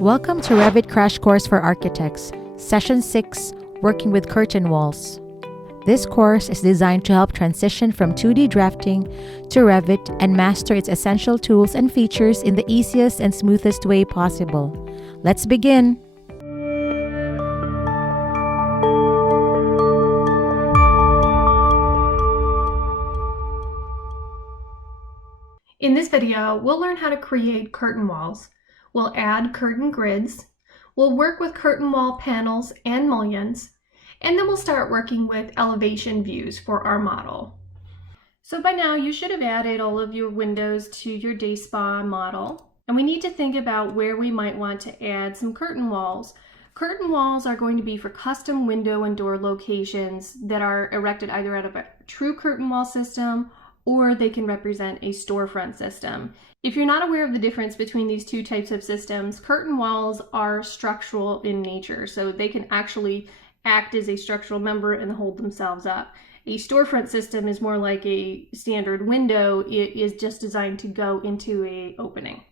Welcome to Revit Crash Course for Architects, Session 6, Working with Curtain Walls. This course is designed to help transition from 2D drafting to Revit and master its essential tools and features in the easiest and smoothest way possible. Let's begin! In this video, we'll learn how to create curtain walls. We'll add curtain grids, we'll work with curtain wall panels and mullions, and then we'll start working with elevation views for our model. So by now, you should have added all of your windows to your day spa model, and we need to think about where we might want to add some curtain walls. Curtain walls are going to be for custom window and door locations that are erected either out of a true curtain wall system or they can represent a storefront system. If you're not aware of the difference between these two types of systems, curtain walls are structural in nature, so they can actually act as a structural member and hold themselves up. A storefront system is more like a standard window. It is just designed to go into an opening.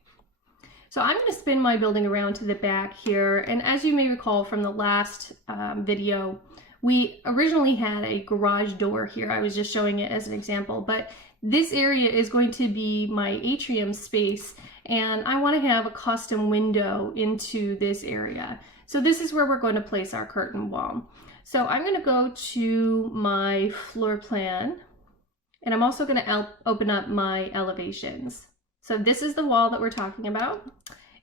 So I'm going to spin my building around to the back here, and as you may recall from the last video, we originally had a garage door here. I was just showing it as an example, but this area is going to be my atrium space, and I want to have a custom window into this area. So this is where we're going to place our curtain wall. So I'm going to go to my floor plan, and I'm also going to open up my elevations. So this is the wall that we're talking about.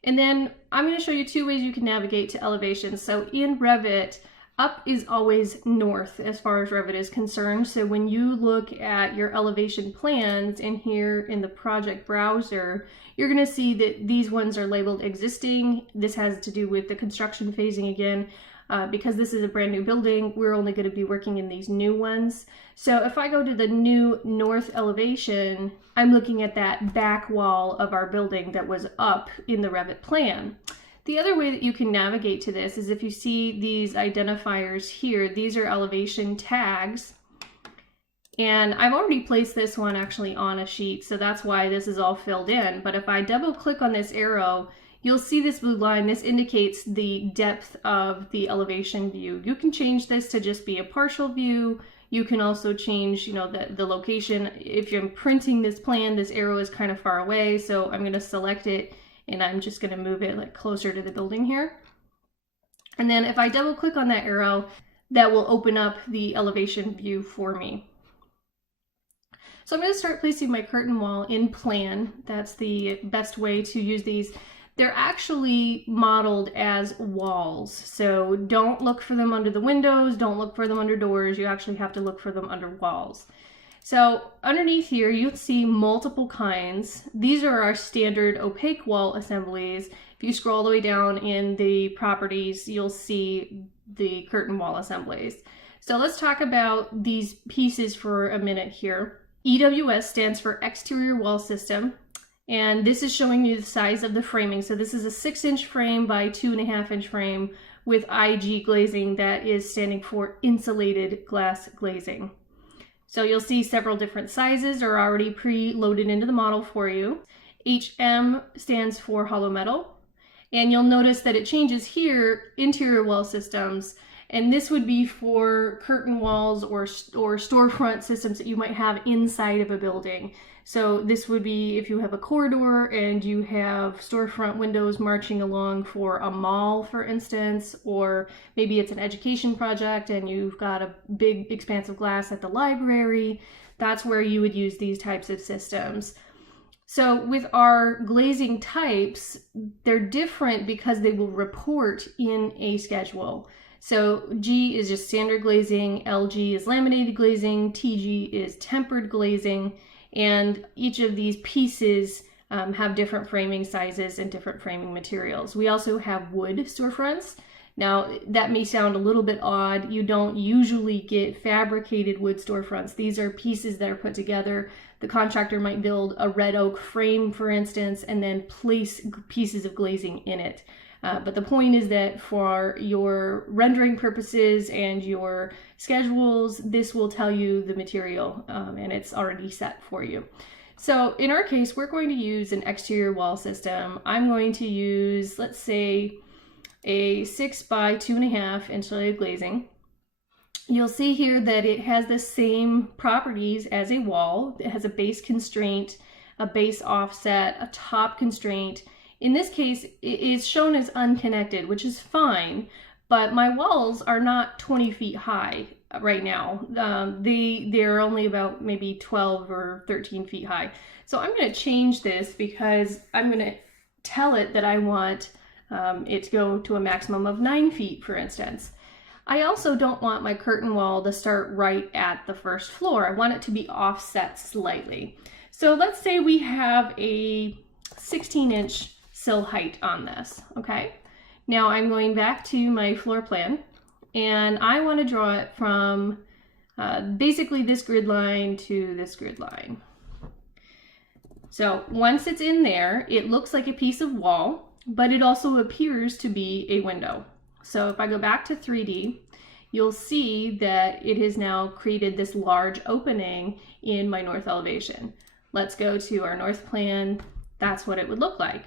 And then I'm going to show you two ways you can navigate to elevations. So in Revit, up is always north as far as Revit is concerned. So when you look at your elevation plans in here in the project browser, you're going to see that these ones are labeled existing. This has to do with the construction phasing again. Because this is a brand new building, we're only going to be working in these new ones. So if I go to the new north elevation, I'm looking at that back wall of our building that was up in the Revit plan. The other way that you can navigate to this is if you see these identifiers here, these are elevation tags. And I've already placed this one actually on a sheet, so that's why this is all filled in. But if I double click on this arrow, you'll see this blue line. This indicates the depth of the elevation view. You can change this to just be a partial view. You can also change, the location. If you're printing this plan, this arrow is kind of far away, so I'm going to select it and I'm just going to move it like closer to the building here. And then if I double click on that arrow, that will open up the elevation view for me. So I'm going to start placing my curtain wall in plan. That's the best way to use these. They're actually modeled as walls, so don't look for them under the windows, don't look for them under doors. You actually have to look for them under walls. So underneath here, you'll see multiple kinds. These are our standard opaque wall assemblies. If you scroll all the way down in the properties, you'll see the curtain wall assemblies. So let's talk about these pieces for a minute here. EWS stands for Exterior Wall System. And this is showing you the size of the framing. So this is a 6-inch frame by 2.5-inch frame with IG glazing that is standing for insulated glass glazing. So you'll see several different sizes are already pre-loaded into the model for you. HM stands for hollow metal. And you'll notice that it changes here, interior wall systems. And this would be for curtain walls or storefront systems that you might have inside of a building. So this would be if you have a corridor and you have storefront windows marching along for a mall, for instance, or maybe it's an education project and you've got a big expanse of glass at the library. That's where you would use these types of systems. So with our glazing types, they're different because they will report in a schedule. So G is just standard glazing, LG is laminated glazing, TG is tempered glazing, and each of these pieces have different framing sizes and different framing materials. We also have wood storefronts. Now, that may sound a little bit odd. You don't usually get fabricated wood storefronts. These are pieces that are put together. The contractor might build a red oak frame, for instance, and then place pieces of glazing in it. But the point is that for your rendering purposes and your schedules, this will tell you the material and it's already set for you. So in our case, we're going to use an exterior wall system. I'm going to use, let's say, a 6 by 2.5 insulated glazing. You'll see here that it has the same properties as a wall. It has a base constraint, a base offset, a top constraint. In this case, it is shown as unconnected, which is fine, but my walls are not 20 feet high right now. They're only about maybe 12 or 13 feet high. So I'm going to change this because I'm going to tell it that I want it to go to a maximum of 9 feet, for instance. I also don't want my curtain wall to start right at the first floor. I want it to be offset slightly. So let's say we have a 16-inch sill height on this, okay? Now I'm going back to my floor plan, and I want to draw it from basically this grid line to this grid line. So once it's in there, it looks like a piece of wall, but it also appears to be a window. So if I go back to 3D, you'll see that it has now created this large opening in my north elevation. Let's go to our north plan. That's what it would look like.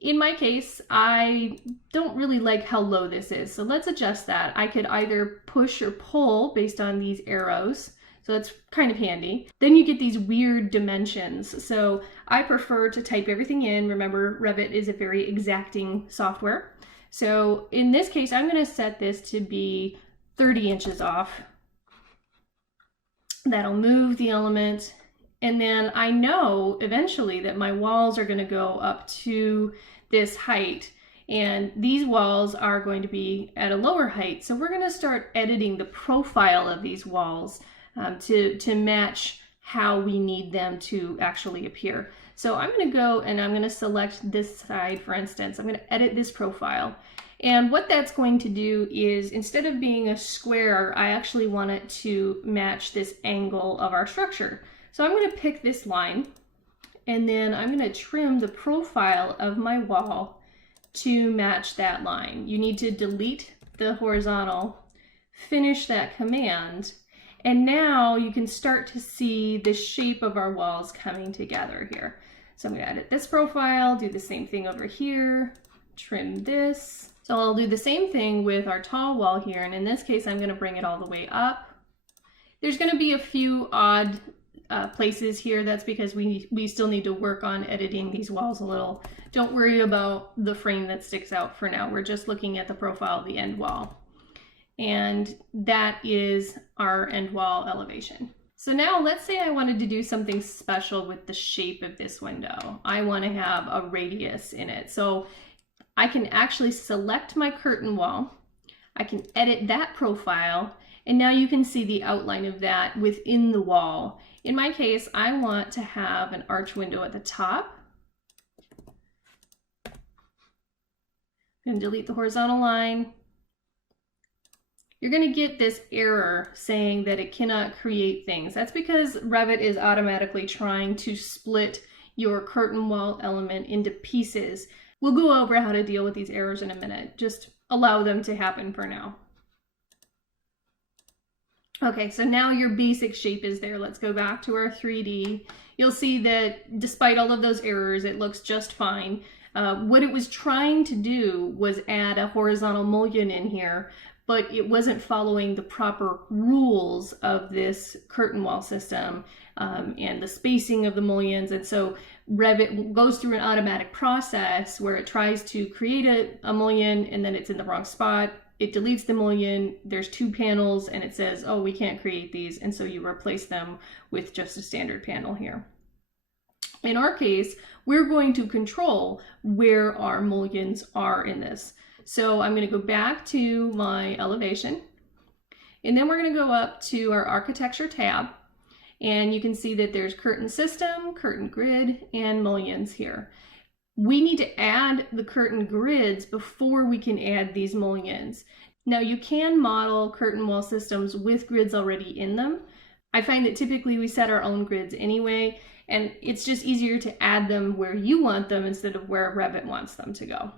In my case, I don't really like how low this is, so let's adjust that. I could either push or pull based on these arrows, so that's kind of handy. Then you get these weird dimensions, so I prefer to type everything in. Remember, Revit is a very exacting software. So in this case, I'm going to set this to be 30 inches off. That'll move the element. And then I know eventually that my walls are going to go up to this height. And these walls are going to be at a lower height. So we're going to start editing the profile of these walls to match how we need them to actually appear. So I'm going to go and I'm going to select this side, for instance. I'm going to edit this profile. And what that's going to do is, instead of being a square, I actually want it to match this angle of our structure. So I'm going to pick this line, and then I'm going to trim the profile of my wall to match that line. You need to delete the horizontal, finish that command, and now you can start to see the shape of our walls coming together here. So I'm going to edit this profile, do the same thing over here, trim this. So I'll do the same thing with our tall wall here, and in this case I'm going to bring it all the way up. There's going to be a few odd places here. That's because we still need to work on editing these walls a little. Don't worry about the frame that sticks out for now. We're just looking at the profile of the end wall. And that is our end wall elevation. So now let's say I wanted to do something special with the shape of this window. I want to have a radius in it. So I can actually select my curtain wall. I can edit that profile, and now you can see the outline of that within the wall. In my case, I want to have an arch window at the top. I'm going to delete the horizontal line. You're going to get this error saying that it cannot create things. That's because Revit is automatically trying to split your curtain wall element into pieces. We'll go over how to deal with these errors in a minute. Just allow them to happen for now. Okay, so now your basic shape is there. Let's go back to our 3D. You'll see that despite all of those errors, it looks just fine. What it was trying to do was add a horizontal mullion in here, but it wasn't following the proper rules of this curtain wall system and the spacing of the mullions. And so Revit goes through an automatic process where it tries to create a mullion and then it's in the wrong spot. It deletes the mullion, there's two panels, and it says, oh, we can't create these. And so you replace them with just a standard panel here. In our case, we're going to control where our mullions are in this. So I'm going to go back to my elevation, and then we're going to go up to our architecture tab, and you can see that there's curtain system, curtain grid, and mullions here. We need to add the curtain grids before we can add these mullions. Now you can model curtain wall systems with grids already in them. I find that typically we set our own grids anyway, and it's just easier to add them where you want them instead of where Revit wants them to go.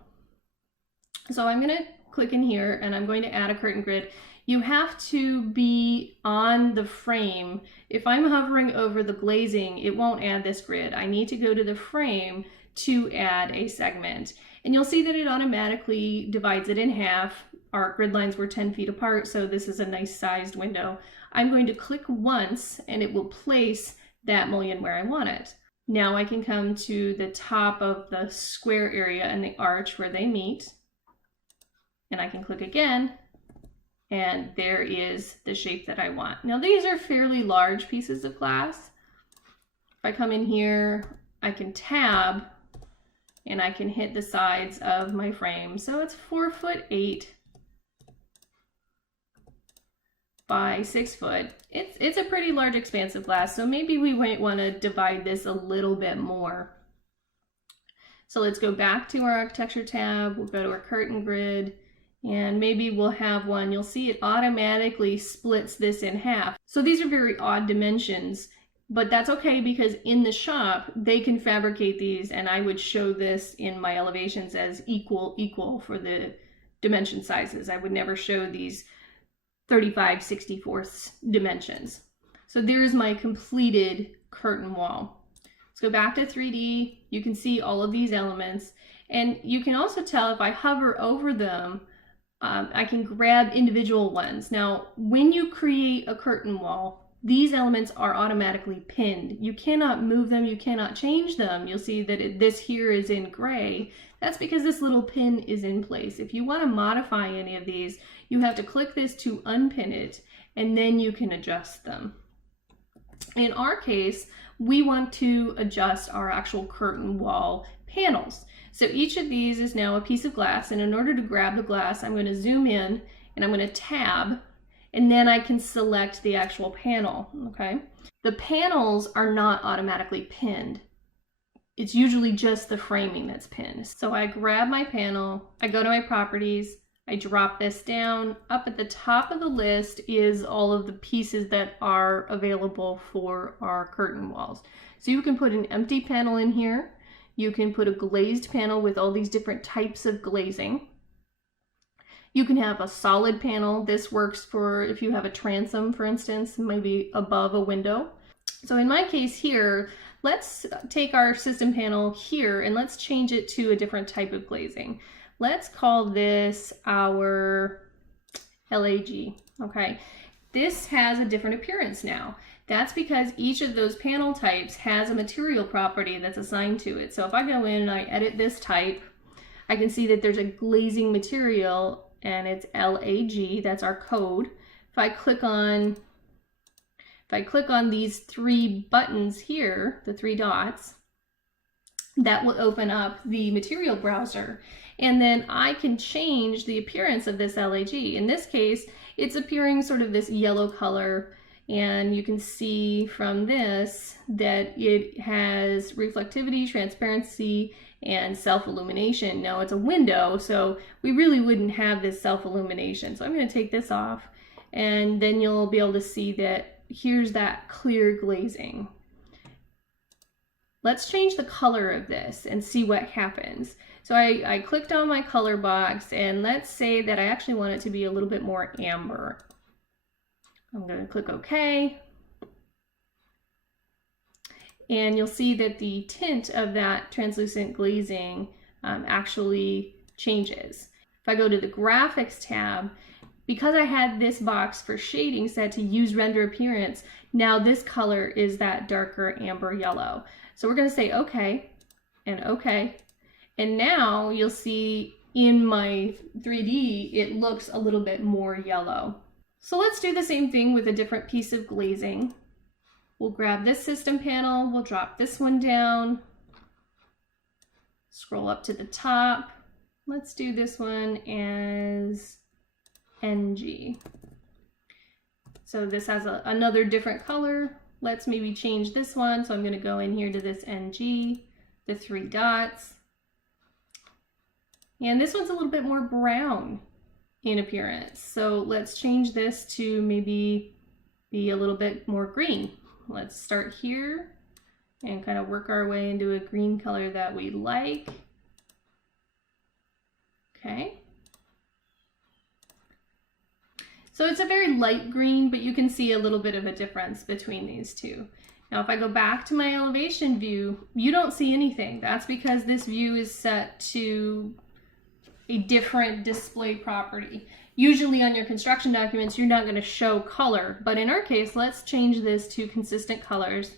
So I'm going to click in here and I'm going to add a curtain grid. you have to be on the frame. If I'm hovering over the glazing, it won't add this grid. I need to go to the frame to add a segment. And you'll see that it automatically divides it in half. Our grid lines were 10 feet apart, so this is a nice sized window. I'm going to click once and it will place that mullion where I want it. Now I can come to the top of the square area and the arch where they meet. And I can click again, and there is the shape that I want. Now these are fairly large pieces of glass. If I come in here, I can tab and I can hit the sides of my frame. So it's 4'8" by 6 foot. It's a pretty large expanse of glass, so maybe we might want to divide this a little bit more. So let's go back to our architecture tab. We'll go to our curtain grid, and maybe we'll have one. You'll see it automatically splits this in half. So these are very odd dimensions, but that's okay because in the shop, they can fabricate these, and I would show this in my elevations as equal for the dimension sizes. I would never show these 35/64 dimensions. So there's my completed curtain wall. Let's go back to 3D. You can see all of these elements, and you can also tell if I hover over them, I can grab individual ones. Now, when you create a curtain wall, these elements are automatically pinned. You cannot move them, you cannot change them. You'll see that this here is in gray. That's because this little pin is in place. If you want to modify any of these, you have to click this to unpin it, and then you can adjust them. In our case, we want to adjust our actual curtain wall panels. So each of these is now a piece of glass, and in order to grab the glass, I'm going to zoom in and I'm going to tab, and then I can select the actual panel, okay? The panels are not automatically pinned. It's usually just the framing that's pinned. So I grab my panel, I go to my properties, I drop this down. Up at the top of the list is all of the pieces that are available for our curtain walls. So you can put an empty panel in here. You can put a glazed panel with all these different types of glazing. You can have a solid panel. This works for if you have a transom, for instance, maybe above a window. So in my case here, let's take our system panel here and let's change it to a different type of glazing. Let's call this our LAG, okay? This has a different appearance now. That's because each of those panel types has a material property that's assigned to it. So if I go in and I edit this type, I can see that there's a glazing material and it's LAG, that's our code. If I click on these three buttons here, the three dots, that will open up the material browser. And then I can change the appearance of this LAG. In this case, it's appearing sort of this yellow color, and you can see from this that it has reflectivity, transparency, and self-illumination. Now it's a window, so we really wouldn't have this self-illumination. So I'm going to take this off, and then you'll be able to see that here's that clear glazing. Let's change the color of this and see what happens. So I clicked on my color box, and let's say that I actually want it to be a little bit more amber. I'm going to click OK. And you'll see that the tint of that translucent glazing actually changes. If I go to the graphics tab, because I had this box for shading set to use render appearance, now this color is that darker amber yellow. So we're going to say OK and OK. And now you'll see in my 3D, it looks a little bit more yellow. So let's do the same thing with a different piece of glazing. We'll grab this system panel, we'll drop this one down, scroll up to the top. Let's do this one as NG. So this has another different color. Let's maybe change this one. So I'm going to go in here to this NG, the three dots. And this one's a little bit more brown in appearance. So let's change this to maybe be a little bit more green. Let's start here and kind of work our way into a green color that we like. Okay. So it's a very light green, but you can see a little bit of a difference between these two. Now, if I go back to my elevation view, you don't see anything. That's because this view is set to a different display property. Usually on your construction documents, you're not going to show color, but in our case, let's change this to consistent colors.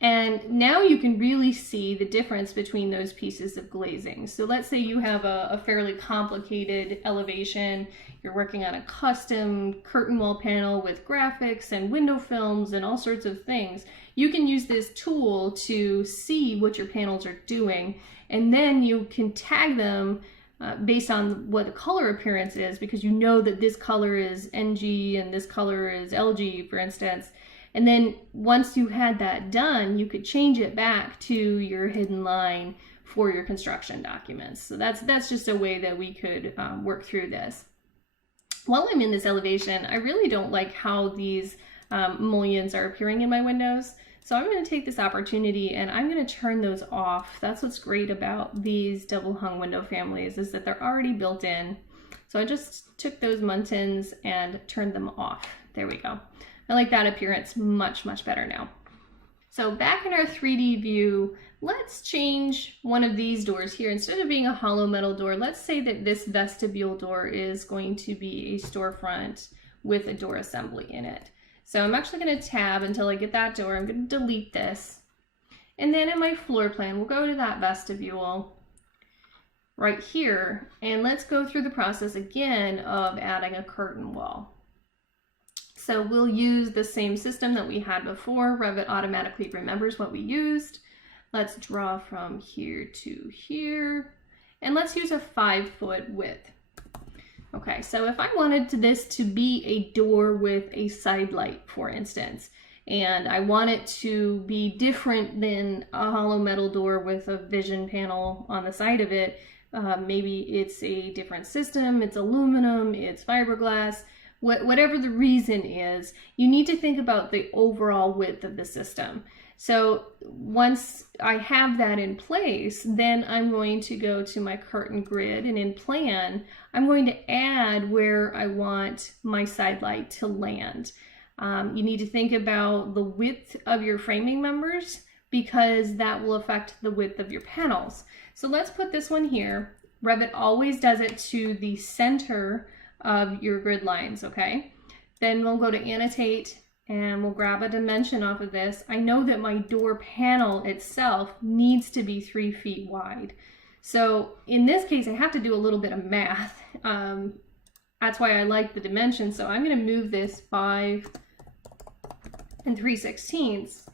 And now you can really see the difference between those pieces of glazing. So let's say you have a fairly complicated elevation. You're working on a custom curtain wall panel with graphics and window films and all sorts of things. You can use this tool to see what your panels are doing, and then you can tag them based on what the color appearance is, because you know that this color is NG and this color is LG, for instance. And then once you had that done, you could change it back to your hidden line for your construction documents. So that's just a way that we could work through this. While I'm in this elevation, I really don't like how these mullions are appearing in my windows. So I'm going to take this opportunity and I'm going to turn those off. That's what's great about these double hung window families, is that they're already built in. So I just took those muntins and turned them off. There we go. I like that appearance much, much better now. So back in our 3D view, let's change one of these doors here. Instead of being a hollow metal door, let's say that this vestibule door is going to be a storefront with a door assembly in it. So I'm actually going to tab until I get that door. I'm going to delete this. And then in my floor plan, we'll go to that vestibule right here. And let's go through the process again of adding a curtain wall. So we'll use the same system that we had before. Revit automatically remembers what we used. Let's draw from here to here. And let's use a 5-foot width. Okay, so if I wanted this to be a door with a side light, for instance, and I want it to be different than a hollow metal door with a vision panel on the side of it, maybe it's a different system, it's aluminum, it's fiberglass, whatever the reason is, you need to think about the overall width of the system. So once I have that in place, then I'm going to go to my curtain grid, and in plan, I'm going to add where I want my side light to land. You need to think about the width of your framing members, because that will affect the width of your panels. So let's put this one here. Revit always does it to the center of your grid lines, okay? Then we'll go to annotate and we'll grab a dimension off of this. I know that my door panel itself needs to be 3 feet wide. So in this case, I have to do a little bit of math. That's why I like the dimension. So I'm gonna move this 5 3/16.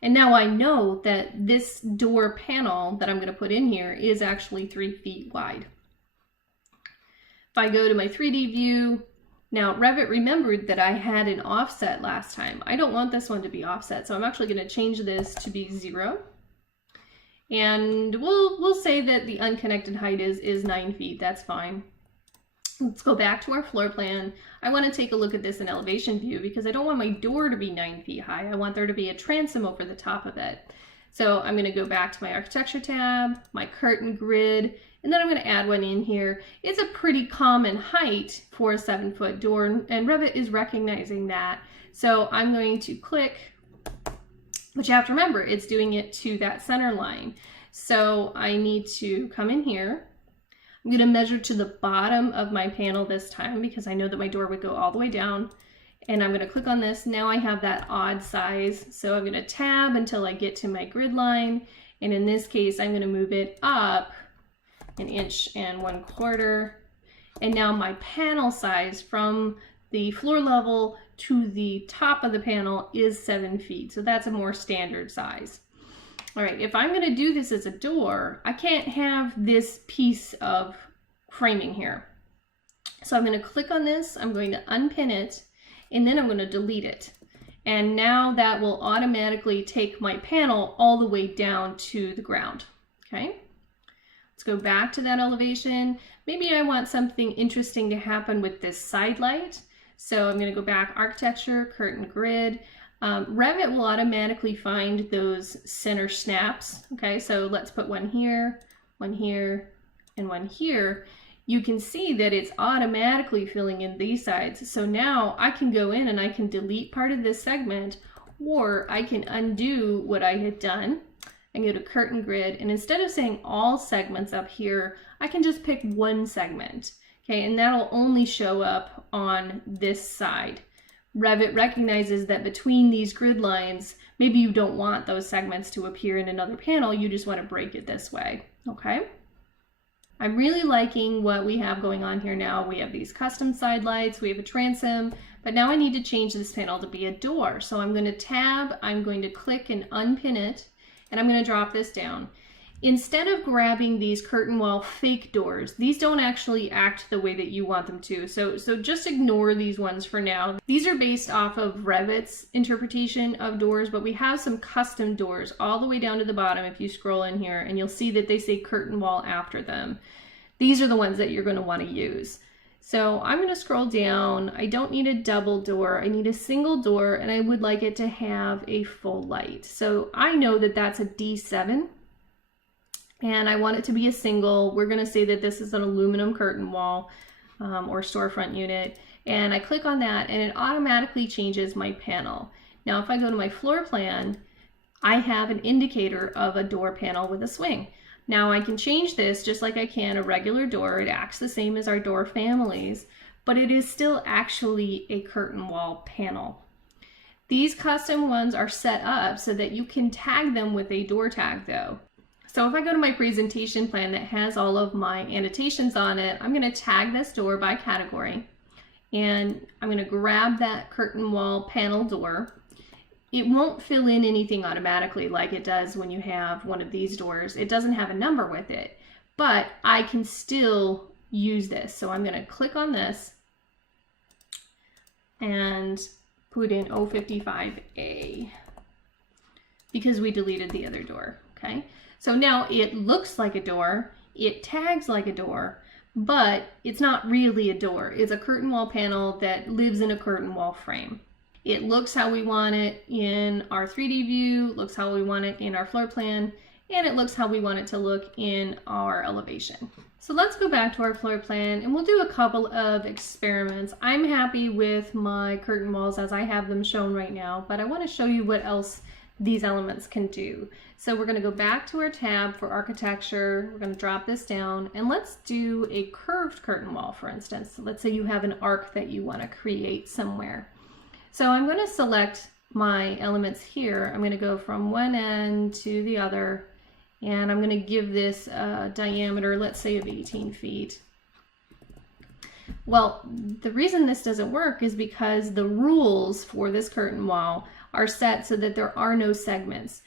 And now I know that this door panel that I'm gonna put in here is actually 3 feet wide. If I go to my 3D view, now Revit remembered that I had an offset last time. I don't want this one to be offset, so I'm actually going to change this to be 0. And we'll say that the unconnected height is 9 feet. That's fine. Let's go back to our floor plan. I want to take a look at this in elevation view because I don't want my door to be 9 feet high. I want there to be a transom over the top of it. So I'm going to go back to my architecture tab, my curtain grid, and then I'm going to add one in here. It's a pretty common height for a 7-foot door, and Revit is recognizing that. So I'm going to click, but you have to remember, it's doing it to that center line. So I need to come in here. I'm going to measure to the bottom of my panel this time because I know that my door would go all the way down. And I'm going to click on this. Now I have that odd size. So I'm going to tab until I get to my grid line. And in this case, I'm going to move it up 1 1/4 inches. And now my panel size from the floor level to the top of the panel is 7 feet. So that's a more standard size. All right, if I'm going to do this as a door, I can't have this piece of framing here. So I'm going to click on this, I'm going to unpin it, and then I'm going to delete it. And now that will automatically take my panel all the way down to the ground. Okay, let's go back to that elevation. Maybe I want something interesting to happen with this side light. So I'm going to go back, architecture, curtain grid. Revit will automatically find those center snaps. Okay, so let's put one here, and one here. you can see that it's automatically filling in these sides. So now I can go in and I can delete part of this segment, or I can undo what I had done and go to curtain grid, and instead of saying all segments up here, I can just pick one segment. Okay, and that'll only show up on this side. Revit recognizes that between these grid lines, maybe you don't want those segments to appear in another panel, you just want to break it this way, okay? I'm really liking what we have going on here now. We have these custom side lights, we have a transom, but now I need to change this panel to be a door. So I'm going to tab, I'm going to click and unpin it, and I'm going to drop this down. Instead of grabbing these curtain wall fake doors, these don't actually act the way that you want them to. So just ignore these ones for now. These are based off of Revit's interpretation of doors, but we have some custom doors all the way down to the bottom if you scroll in here, and you'll see that they say curtain wall after them. These are the ones that you're going to want to use. So I'm going to scroll down. I don't need a double door. I need a single door, and I would like it to have a full light. So I know that that's a D7. And I want it to be a single. We're going to say that this is an aluminum curtain wall or storefront unit. And I click on that and it automatically changes my panel. Now if I go to my floor plan, I have an indicator of a door panel with a swing. Now I can change this just like I can a regular door. It acts the same as our door families, but it is still actually a curtain wall panel. These custom ones are set up so that you can tag them with a door tag though. So if I go to my presentation plan that has all of my annotations on it, I'm going to tag this door by category, and I'm going to grab that curtain wall panel door. It won't fill in anything automatically like it does when you have one of these doors. It doesn't have a number with it, but I can still use this. So I'm going to click on this and put in 055A because we deleted the other door, okay? So now it looks like a door, it tags like a door, but it's not really a door. It's a curtain wall panel that lives in a curtain wall frame. It looks how we want it in our 3D view, looks how we want it in our floor plan, and it looks how we want it to look in our elevation. So let's go back to our floor plan and we'll do a couple of experiments. I'm happy with my curtain walls as I have them shown right now, but I want to show you what else these elements can do. So we're going to go back to our tab for architecture. We're going to drop this down and let's do a curved curtain wall, for instance. So let's say you have an arc that you want to create somewhere. So I'm going to select my elements here. I'm going to go from one end to the other, and I'm going to give this a diameter, let's say of 18 feet. Well, the reason this doesn't work is because the rules for this curtain wall are set so that there are no segments.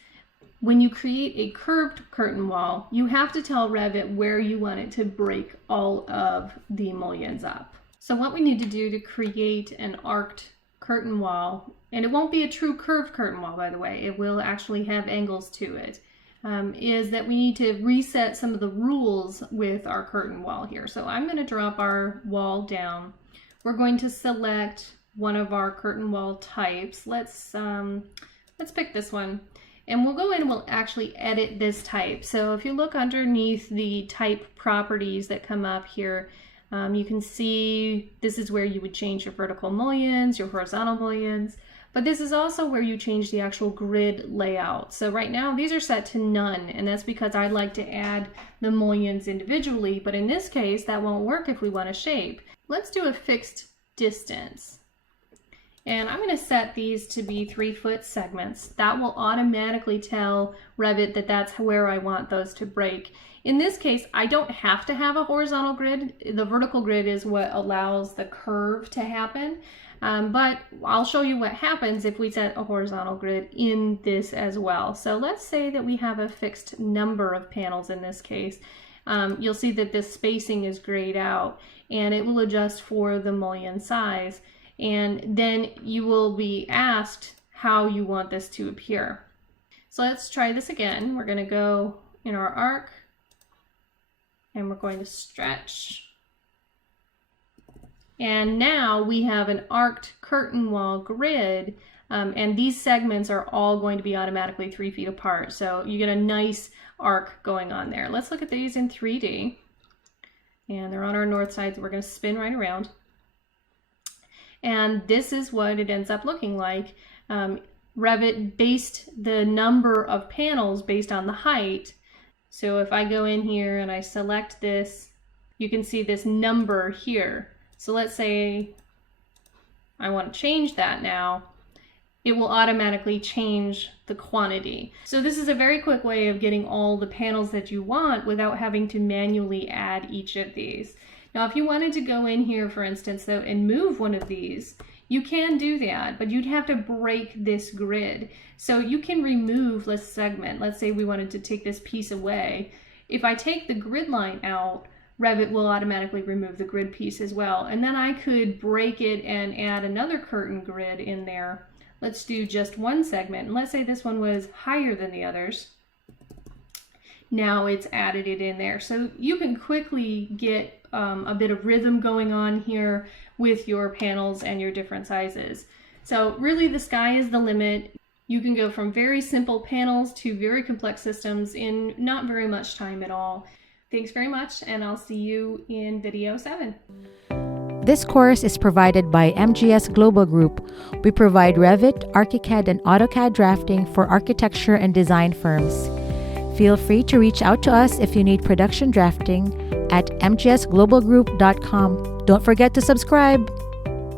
When you create a curved curtain wall, you have to tell Revit where you want it to break all of the mullions up. So what we need to do to create an arced curtain wall, and it won't be a true curved curtain wall, by the way, it will actually have angles to it, is that we need to reset some of the rules with our curtain wall here. So I'm going to drop our wall down. We're going to select one of our curtain wall types. Let's pick this one, and we'll go in and we'll actually edit this type. So if you look underneath the type properties that come up here, you can see this is where you would change your vertical mullions, your horizontal mullions, but this is also where you change the actual grid layout. So right now these are set to none, and that's because I like to add the mullions individually, but in this case that won't work if we want a shape. Let's do a fixed distance. And I'm going to set these to be 3-foot segments. That will automatically tell Revit that that's where I want those to break. In this case, I don't have to have a horizontal grid. The vertical grid is what allows the curve to happen. But I'll show you what happens if we set a horizontal grid in this as well. So let's say that we have a fixed number of panels in this case. You'll see that this spacing is grayed out, and it will adjust for the mullion size. And then you will be asked how you want this to appear. So let's try this again. We're going to go in our arc and we're going to stretch. And now we have an arced curtain wall grid, and these segments are all going to be automatically 3 feet apart. So you get a nice arc going on there. Let's look at these in 3D. And they're on our north side, so we're going to spin right around. And this is what it ends up looking like. Revit based the number of panels based on the height. So if I go in here and I select this, you can see this number here. So let's say I want to change that now. It will automatically change the quantity. So this is a very quick way of getting all the panels that you want without having to manually add each of these. Now, if you wanted to go in here, for instance, though, and move one of these, you can do that, but you'd have to break this grid. So you can remove, let's segment. Let's say we wanted to take this piece away. If I take the grid line out, Revit will automatically remove the grid piece as well. And then I could break it and add another curtain grid in there. Let's do just one segment. And let's say this one was higher than the others. Now it's added it in there. So you can quickly get a bit of rhythm going on here with your panels and your different sizes. So really the sky is the limit. You can go from very simple panels to very complex systems in not very much time at all. Thanks very much, and I'll see you in video 7. This course is provided by MGS Global Group. We provide Revit, ArchiCAD, and AutoCAD drafting for architecture and design firms. Feel free to reach out to us if you need production drafting at mgsglobalgroup.com. Don't forget to subscribe.